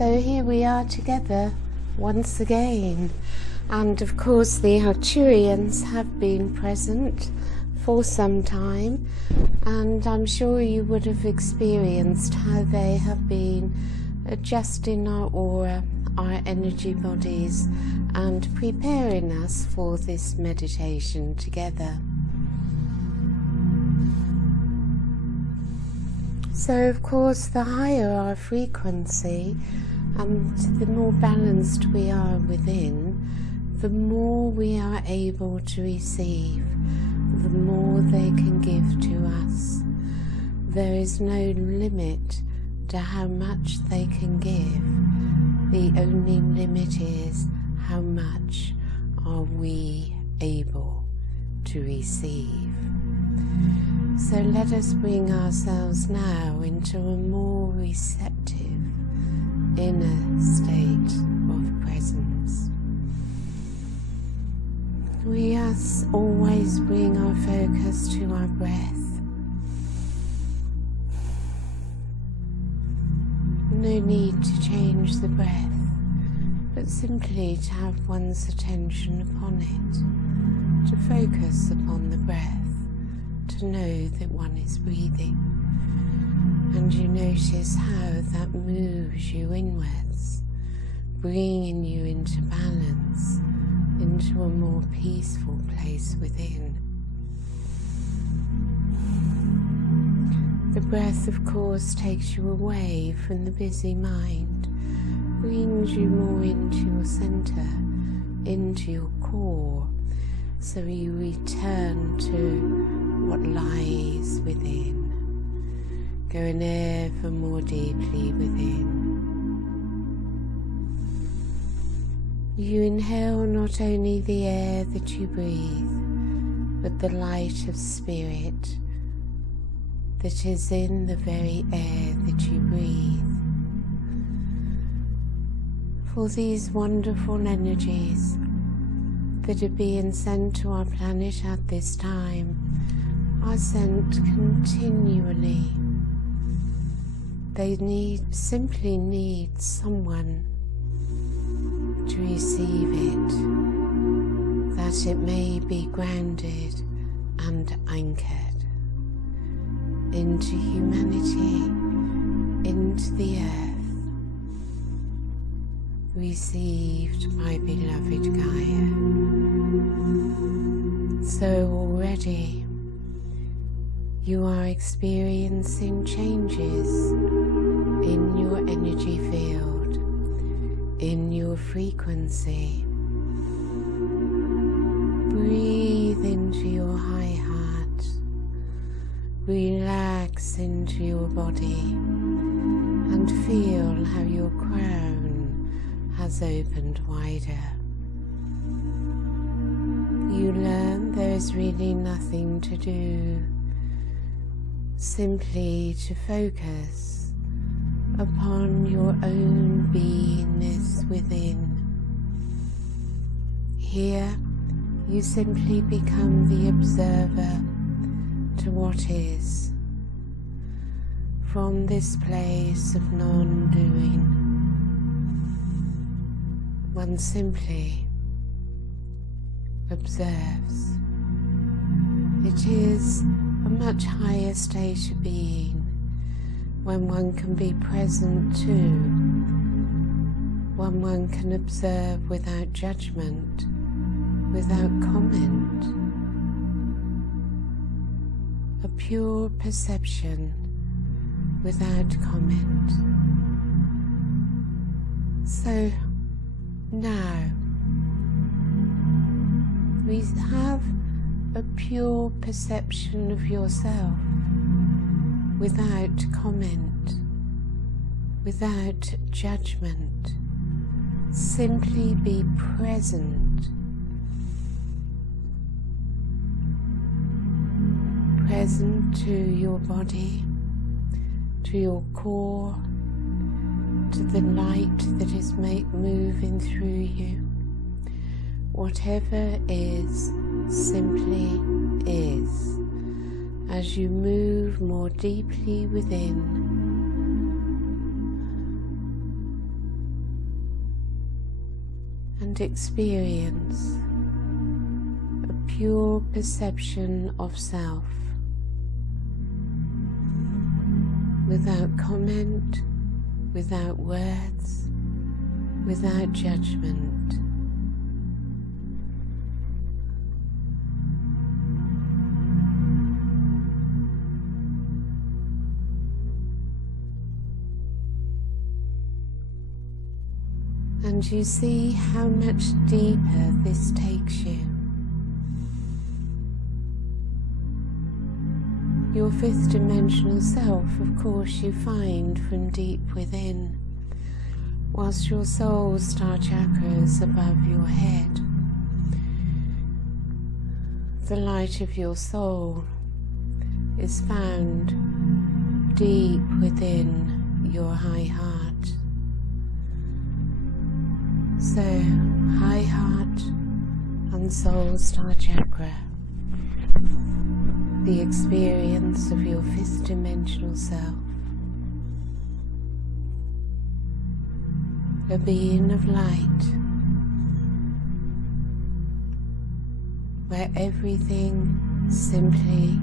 So here we are together once again, and of course the Arcturians have been present for some time, and I'm sure you would have experienced how they have been adjusting our aura, our energy bodies, and preparing us for this meditation together. So of course the higher our frequency and the more balanced we are within, the more we are able to receive, the more they can give to us. There is no limit to how much they can give. The only limit is how much are we able to receive. So let us bring ourselves now into a more receptive inner state of presence. We must always bring our focus to our breath. No need to change the breath, but simply to have one's attention upon it, to focus upon the breath, to know that one is breathing, and you notice how that moves you inwards, bringing you into balance, into a more peaceful place within. The breath, of course, takes you away from the busy mind, brings you more into your center, into your core, so you return to what lies within, going ever more deeply within. You inhale not only the air that you breathe, but the light of spirit that is in the very air that you breathe. For these wonderful energies that are being sent to our planet at this time are sent continually. They simply need someone to receive it, that it may be grounded and anchored into humanity, into the earth, received by beloved Gaia. So already you are experiencing changes in your energy field, in your frequency. Breathe into your high heart, relax into your body, and feel how your crown has opened wider. You learn there is really nothing to do, simply to focus upon your own beingness within. Here you simply become the observer to what is, from this place of non-doing. One simply observes. It is a much higher state of being when one can be present to, when one can observe without judgment, without comment, a pure perception without comment. So now we have a pure perception of yourself, without comment, without judgment. Simply be present. Present to your body, to your core, to the light that is moving through you. Whatever is, simply is. As you move more deeply within, and experience a pure perception of self, without comment, without words, without judgment. And you see how much deeper this takes you. Your fifth dimensional self, of course, you find from deep within, whilst your soul star chakra is above your head. The light of your soul is found deep within your high heart. So, high heart and soul star chakra, the experience of your fifth dimensional self, a being of light, where everything simply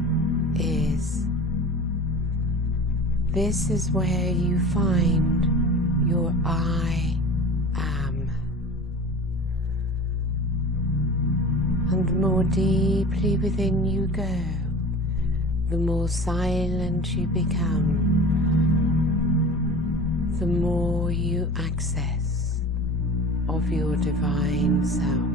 is. This is where you find your I am. And the more deeply within you go, the more silent you become, the more you access of your divine self.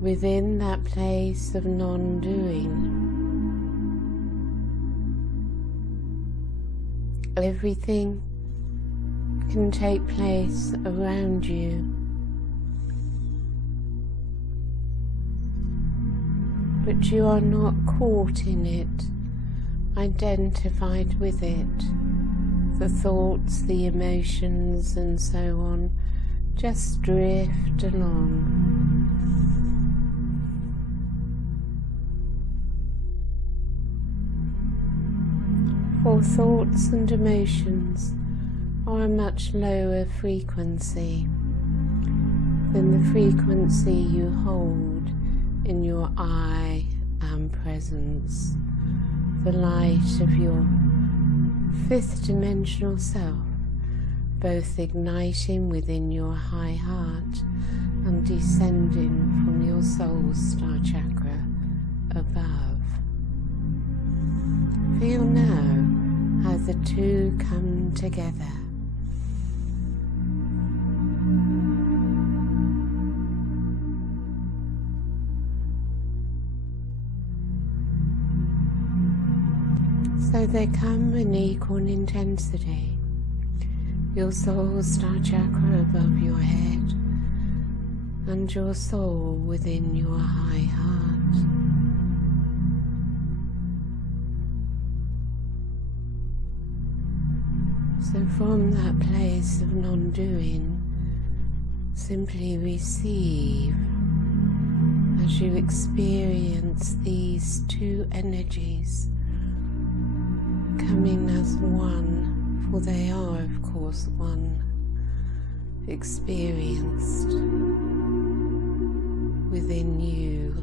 Within that place of non-doing, everything can take place around you, but you are not caught in it, identified with it. The thoughts, the emotions and so on just drift along. For thoughts and emotions are a much lower frequency than the frequency you hold in your I am presence, the light of your fifth dimensional self, both igniting within your high heart and descending from your soul star chakra above. Feel now how the two come together. So they come in equal intensity. Your soul star chakra above your head and your soul within your high heart. So from that place of non-doing, simply receive as you experience these two energies coming as one, for they are of course one, experienced within you.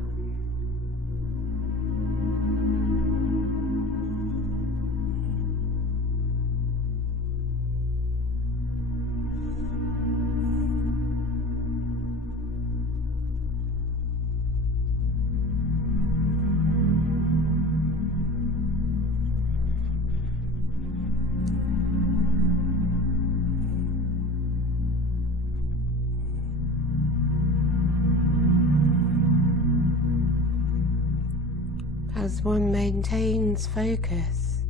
As one maintains focus,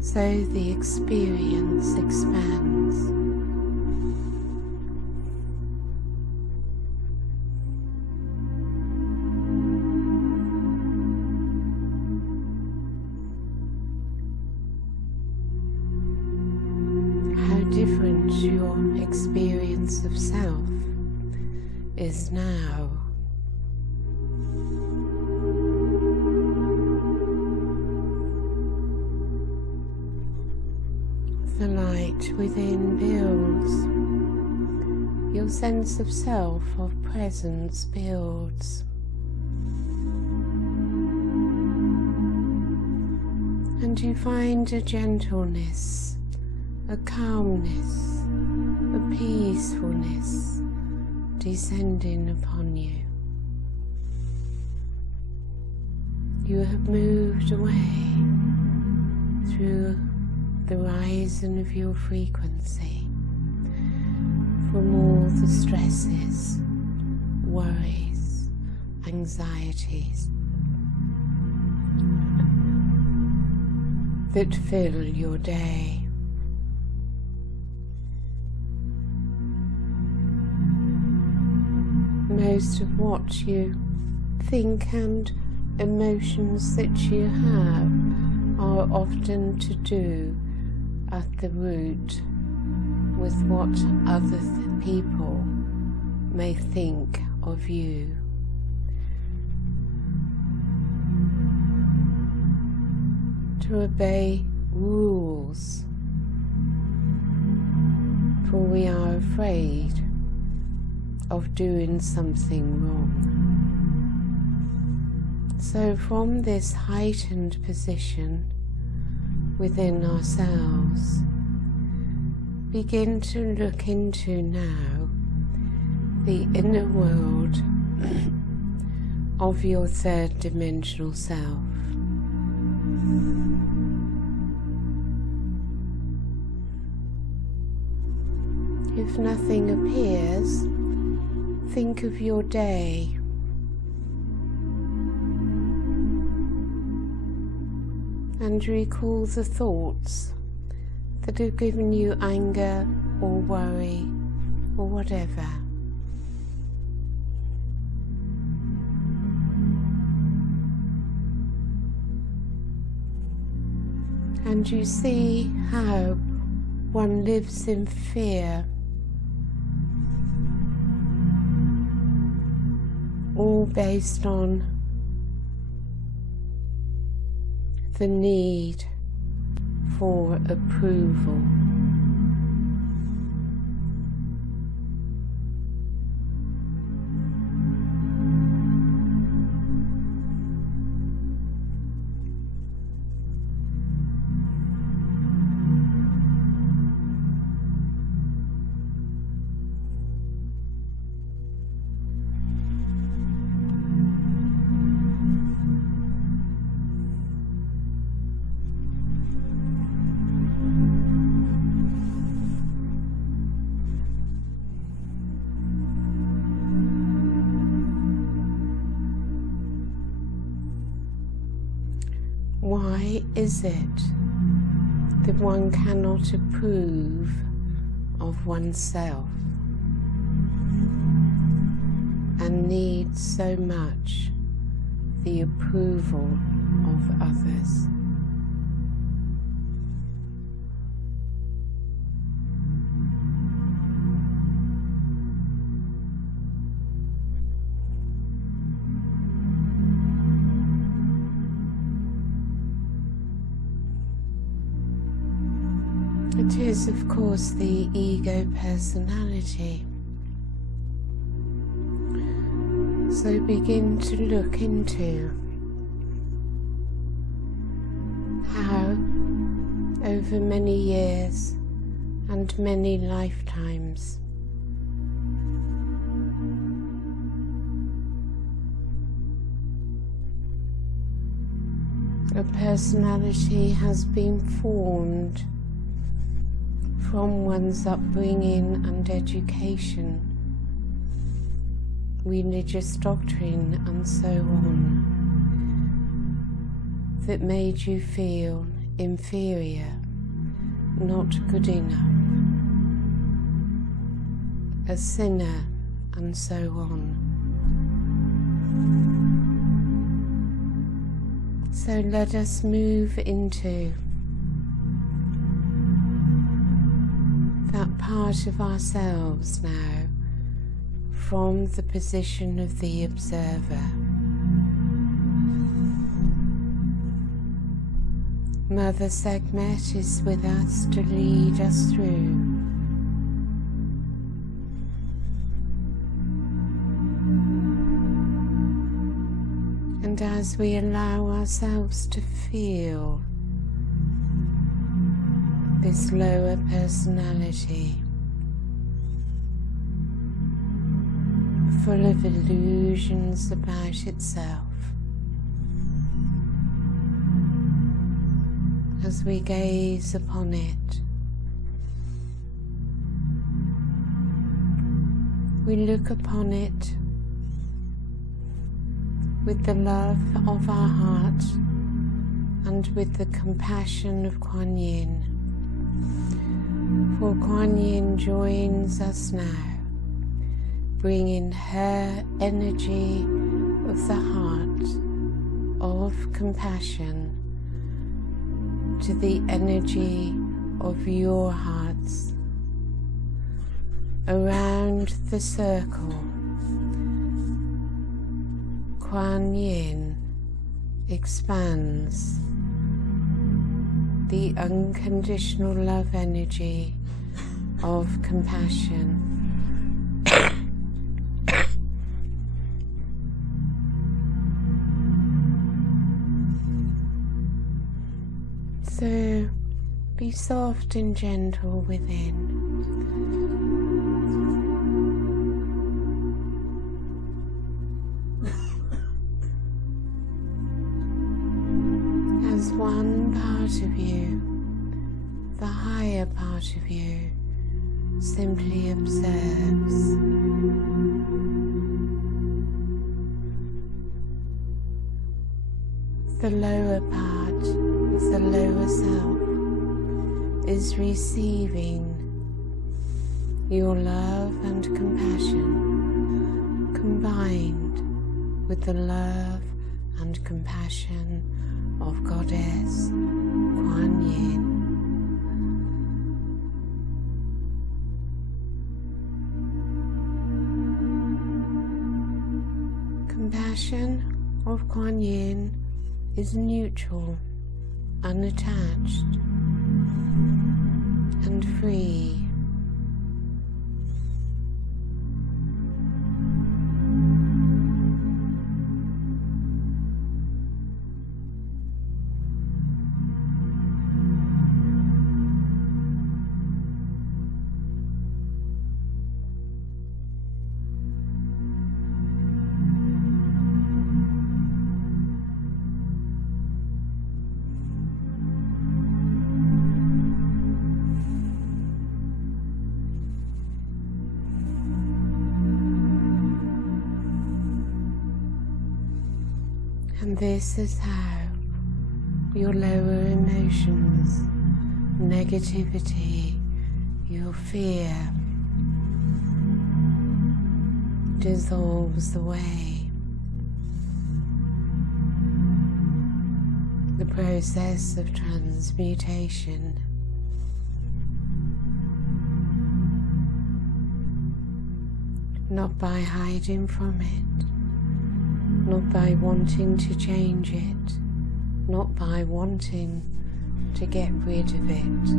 so the experience expands. How different your experience of self is now. light within builds. Your sense of self, of presence builds. And you find a gentleness, a calmness, a peacefulness descending upon you. You have moved away through the horizon of your frequency from all the stresses, worries, anxieties that fill your day. Most of what you think and emotions that you have are often to do at the root with what other people may think of you. To obey rules, for we are afraid of doing something wrong. So from this heightened position within ourselves, begin to look into now the inner world of your third dimensional self. If nothing appears, think of your day. And recall the thoughts that have given you anger or worry or whatever. And you see how one lives in fear, all based on the need for approval. Why is it that one cannot approve of oneself and needs so much the approval of others? It is, of course, the ego personality. So begin to look into how, over many years and many lifetimes, a personality has been formed from one's upbringing and education, religious doctrine and so on, that made you feel inferior, not good enough, a sinner and so on. So let us move into that part of ourselves now from the position of the observer. Mother Sekhmet is with us to lead us through. And as we allow ourselves to feel this lower personality, full of illusions about itself, as we gaze upon it, we look upon it with the love of our heart and with the compassion of Kuan Yin. For Kuan Yin joins us now, bringing her energy of the heart of compassion to the energy of your hearts. Around the circle, Kuan Yin expands the unconditional love energy of compassion. So be soft and gentle within. As one part of you, the higher part of you, simply observes. The lower part of the lower self is receiving your love and compassion combined with the love and compassion of Goddess Kuan Yin. Compassion of Kuan Yin is neutral, unattached, and free. And this is how your lower emotions, negativity, your fear dissolves away. The process of transmutation. Not by hiding from it, not by wanting to change it, not by wanting to get rid of it.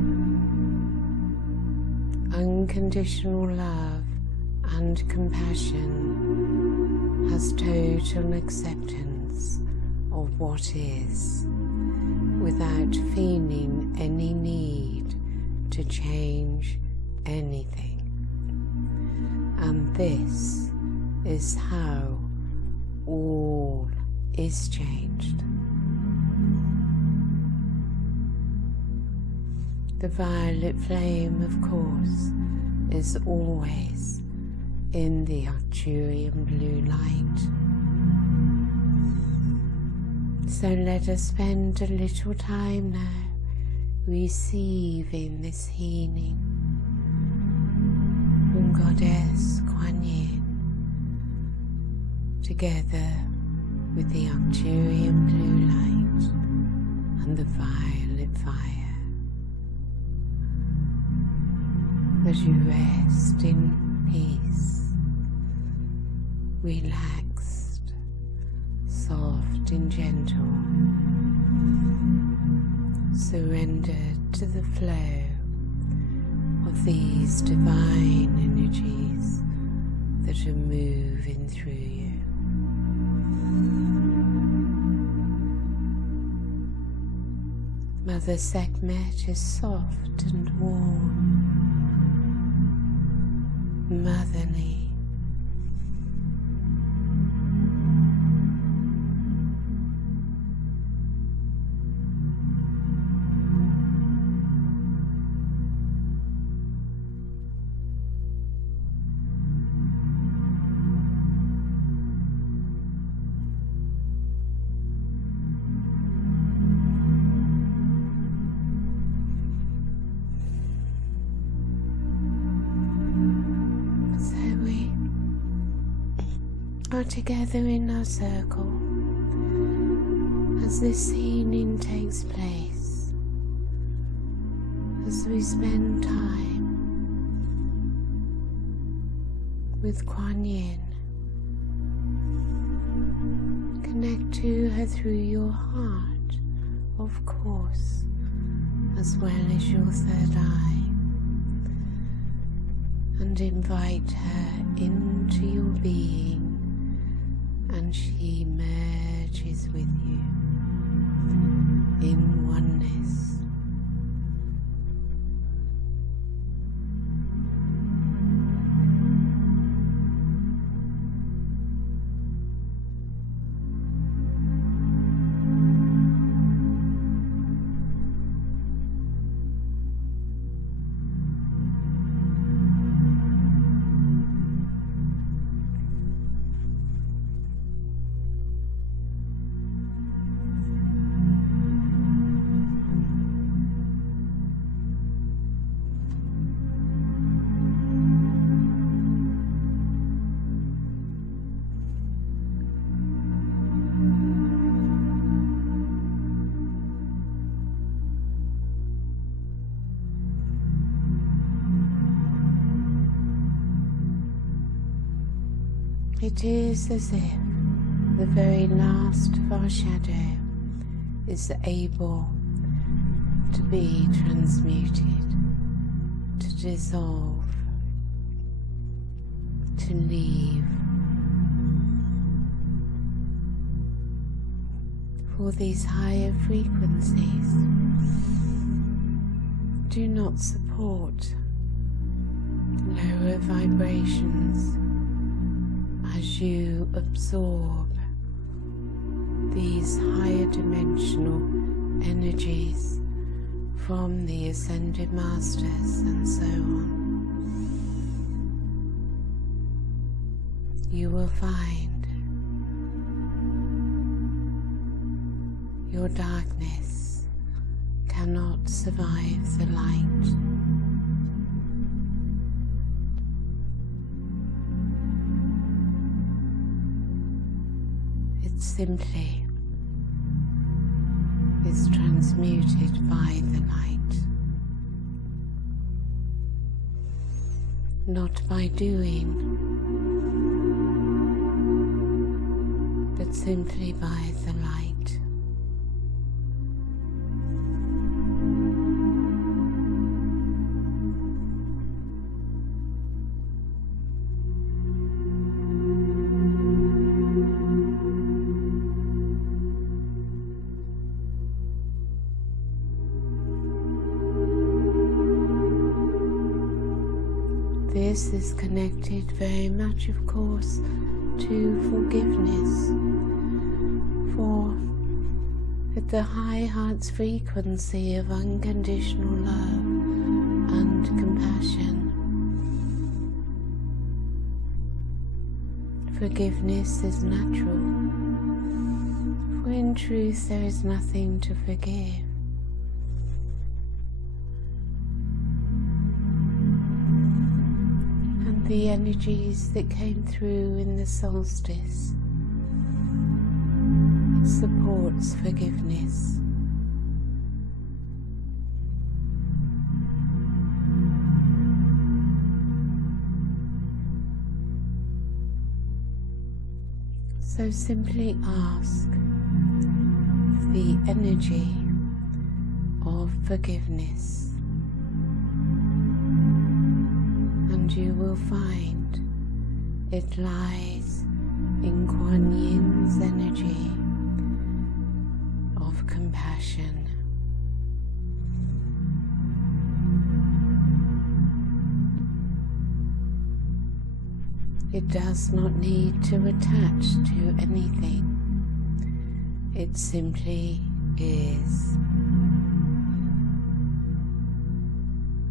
Unconditional love and compassion has total acceptance of what is, without feeling any need to change anything. And this is how all is changed. The violet flame, of course, is always in the Arcturian blue light. So let us spend a little time now receiving this healing from Goddess Kuan Yin, together with the Arcturian blue light and the violet fire, as you rest in peace, relaxed, soft and gentle, surrendered to the flow of these divine energies that are moving through you. Mother Sekhmet is soft and warm, motherly. Are together in our circle as this healing takes place, as we spend time with Kuan Yin. Connect to her through your heart, of course, as well as your third eye, and invite her into your being, and she merges with you in oneness. It is as if the very last of our shadow is able to be transmuted, to dissolve, to leave. For these higher frequencies do not support lower vibrations as you absorb these higher dimensional energies from the Ascended Masters and so on. You will find your darkness cannot survive the light. Simply is transmuted by the light, not by doing, but simply by the light. This is connected very much, of course, to forgiveness. For at the high heart's frequency of unconditional love and compassion, forgiveness is natural. For in truth there is nothing to forgive. The energies that came through in the solstice supports forgiveness. So simply ask the energy of forgiveness, and you will find it lies in Kuan Yin's energy of compassion. It does not need to attach to anything. It simply is.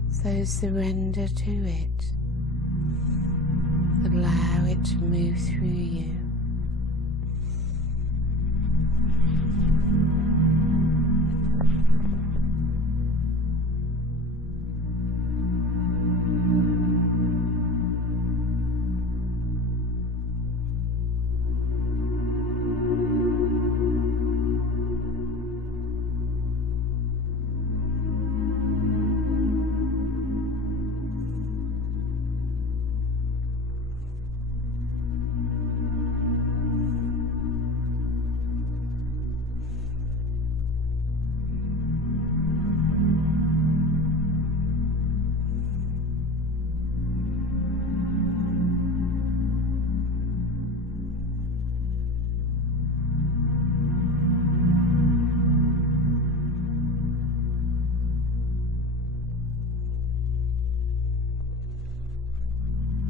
So surrender to it. Allow it to move through you.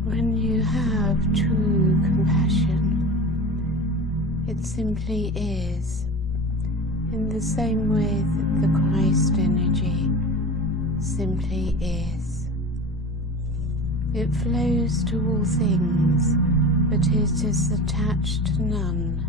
When you have true compassion, it simply is, in the same way that the Christ energy simply is. It flows to all things, but it is attached to none.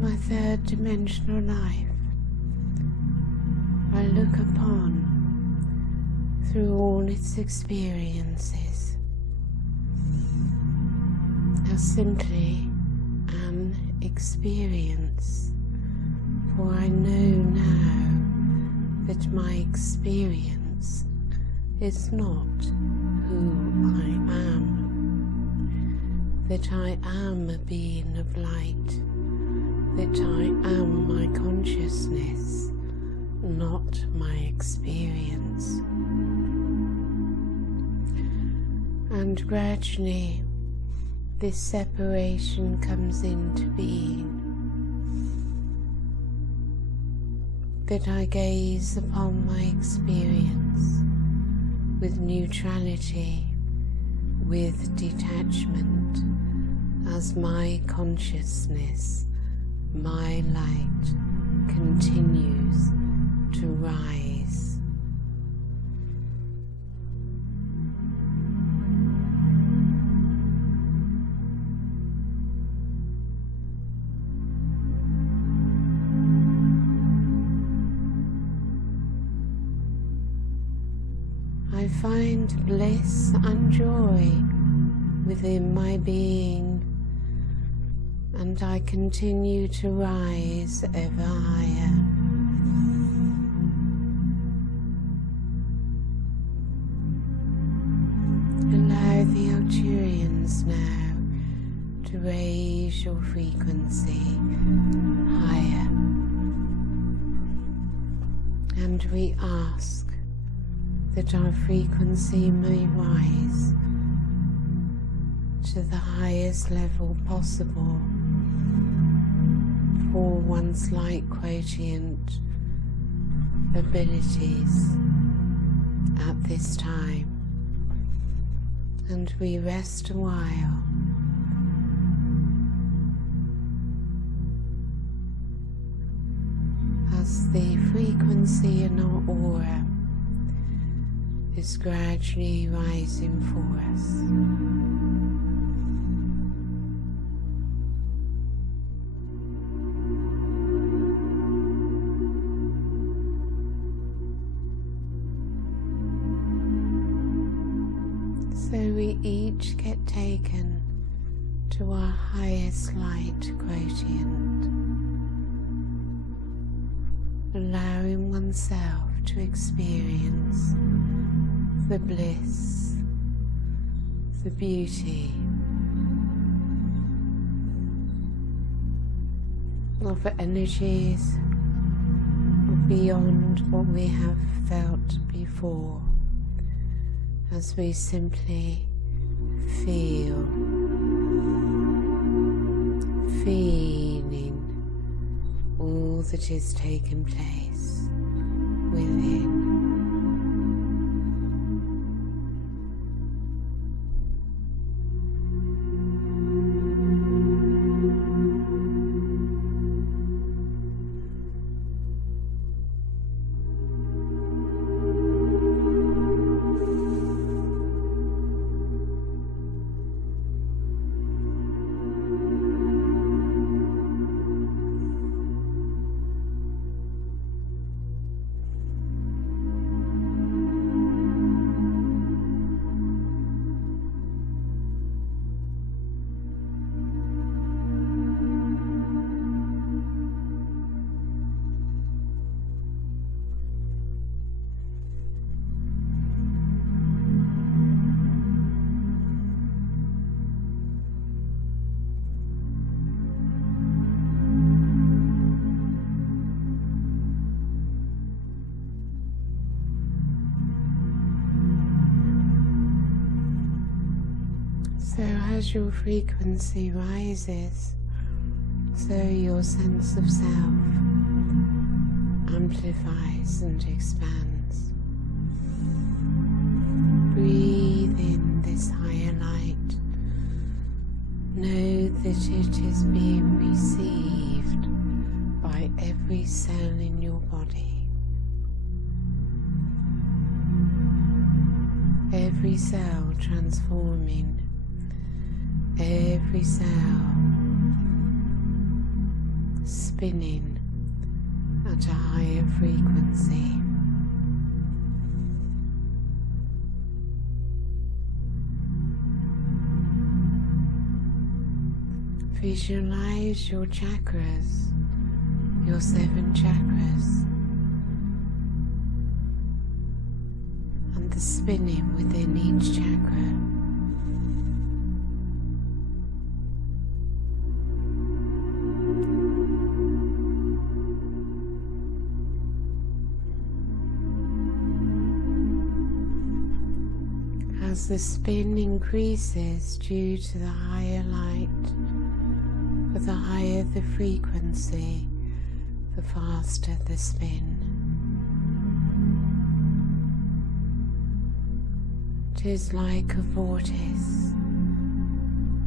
My third dimensional life, I look upon through all its experiences as simply an experience, for I know now that my experience is not who I am, that I am a being of light, that I am my consciousness, not my experience. And gradually this separation comes into being, that I gaze upon my experience with neutrality, with detachment, as my consciousness, my light, continues to rise. I find bliss and joy within my being, and I continue to rise ever higher. Allow the Arcturians now to raise your frequency higher, and we ask that our frequency may rise to the highest level possible for one's light quotient abilities at this time, and we rest a while. As the frequency in our aura is gradually rising for us. we each get taken to our highest light quotient, allowing oneself to experience the bliss, the beauty of energies beyond what we have felt before, as we simply feeling all that is taking place within. So as your frequency rises, so your sense of self amplifies and expands. Breathe in this higher light. Know that it is being received by every cell in your body. Every cell transforming. Every cell spinning at a higher frequency. Visualize your chakras, your 7 chakras, and the spinning within each chakra. As the spin increases due to the higher light, but the higher the frequency, the faster the spin. It is like a vortex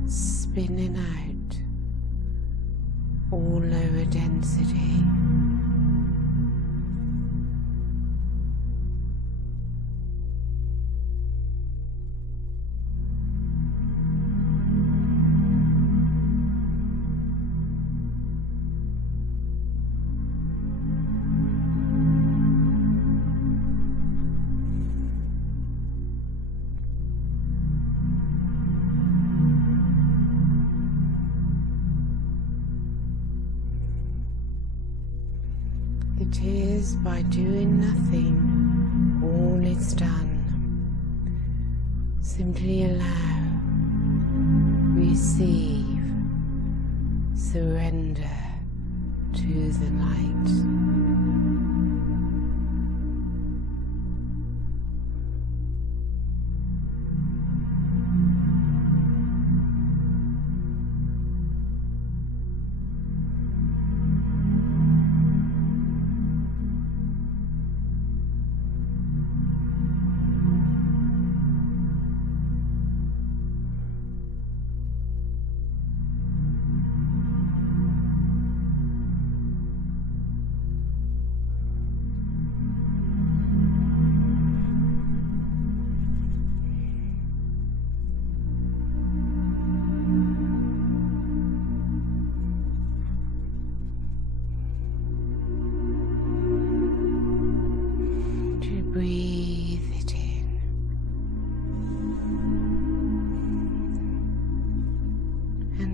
spinning out all lower density. It is by doing nothing, all is done. Simply allow, receive, surrender to the light.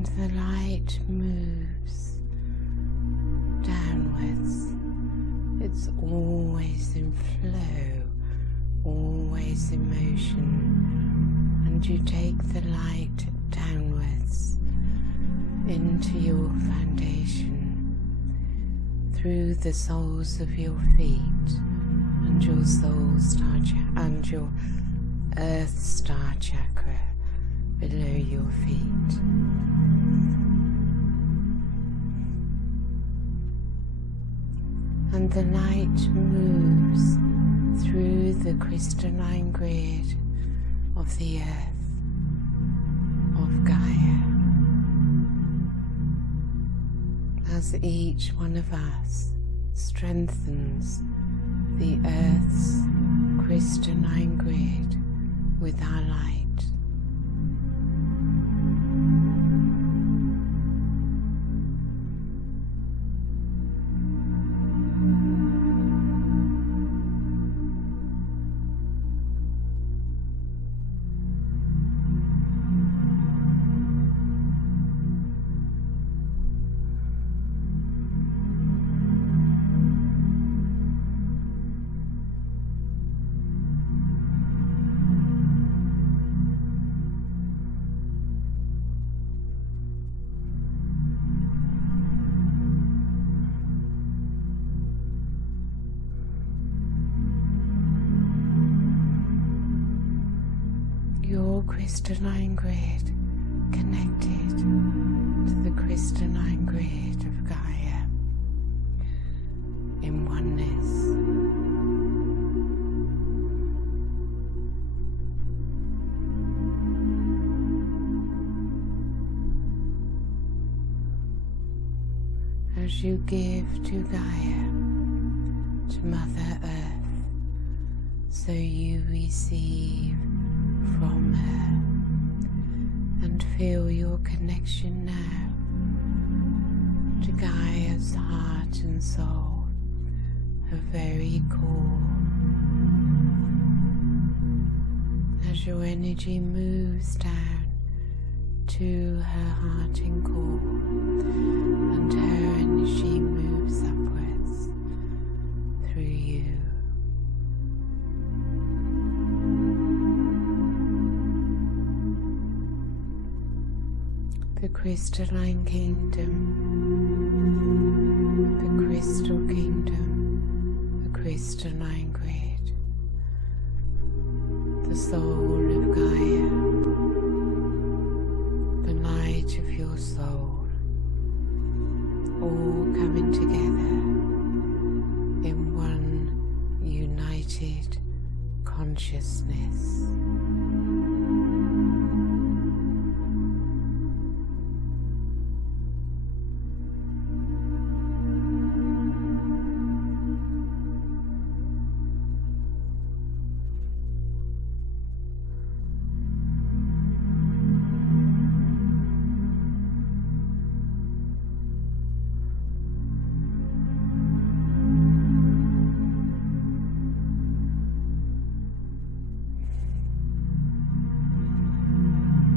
And the light moves downwards. It's always in flow, always in motion, and you take the light downwards into your foundation, through the soles of your feet and your soul star and your earth star chakra below your feet. And the light moves through the crystalline grid of the earth, of Gaia, as each one of us strengthens the earth's crystalline grid with our light. Your crystalline grid connected to the crystalline grid of Gaia in oneness. As you give to Gaia, to Mother Earth, so you receive from her, and feel your connection now to Gaia's heart and soul, her very core. As your energy moves down to her heart and core, and her energy moves upwards through you. The crystalline kingdom, the crystal kingdom, the crystalline grid, the soul of Gaia, the light of your soul, all coming together in one united consciousness.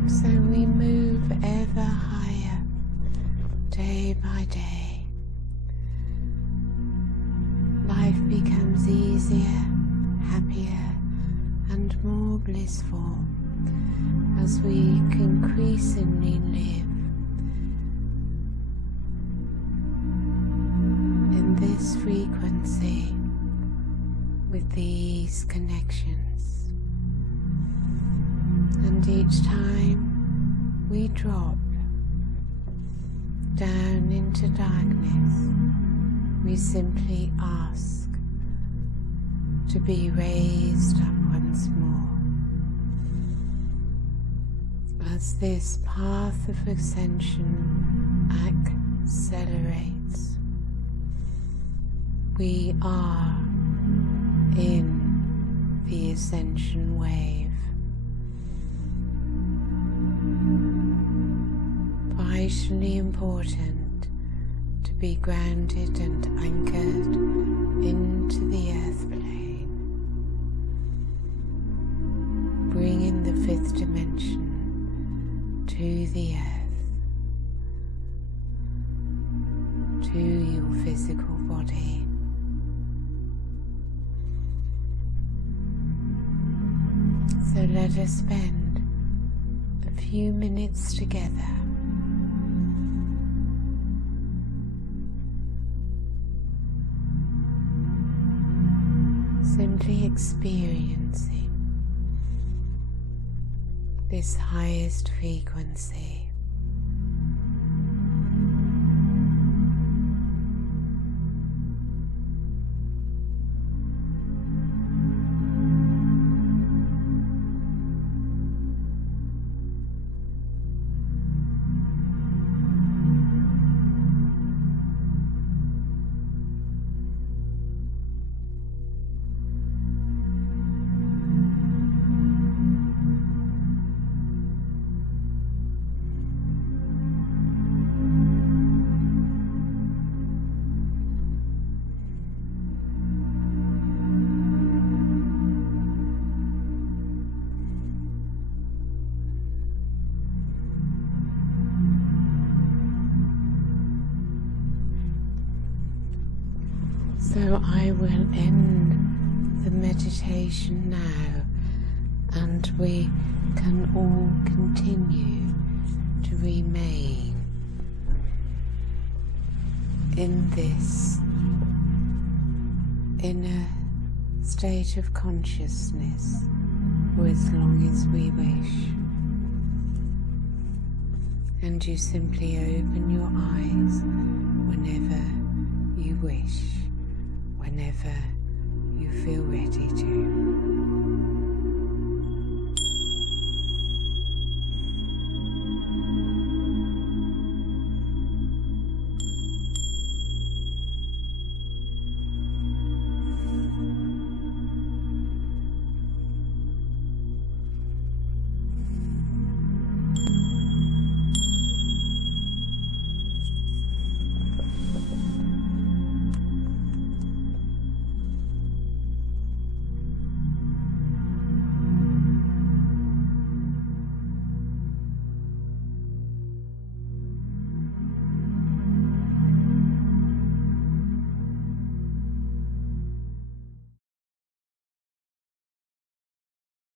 So we move ever higher, day by day. Life becomes easier, happier, and more blissful as we increasingly live in this frequency with these connections. And each time we drop down into darkness, we simply ask to be raised up once more. As this path of ascension accelerates, we are in the ascension wave. Vitally important to be grounded and anchored into the earth plane, bringing the fifth dimension to the earth. to your physical body. So let us spend a few minutes together simply experiencing this highest frequency. So I will end the meditation now, and we can all continue to remain in this inner state of consciousness for as long as we wish. And you simply open your eyes whenever you wish, whenever you feel ready to.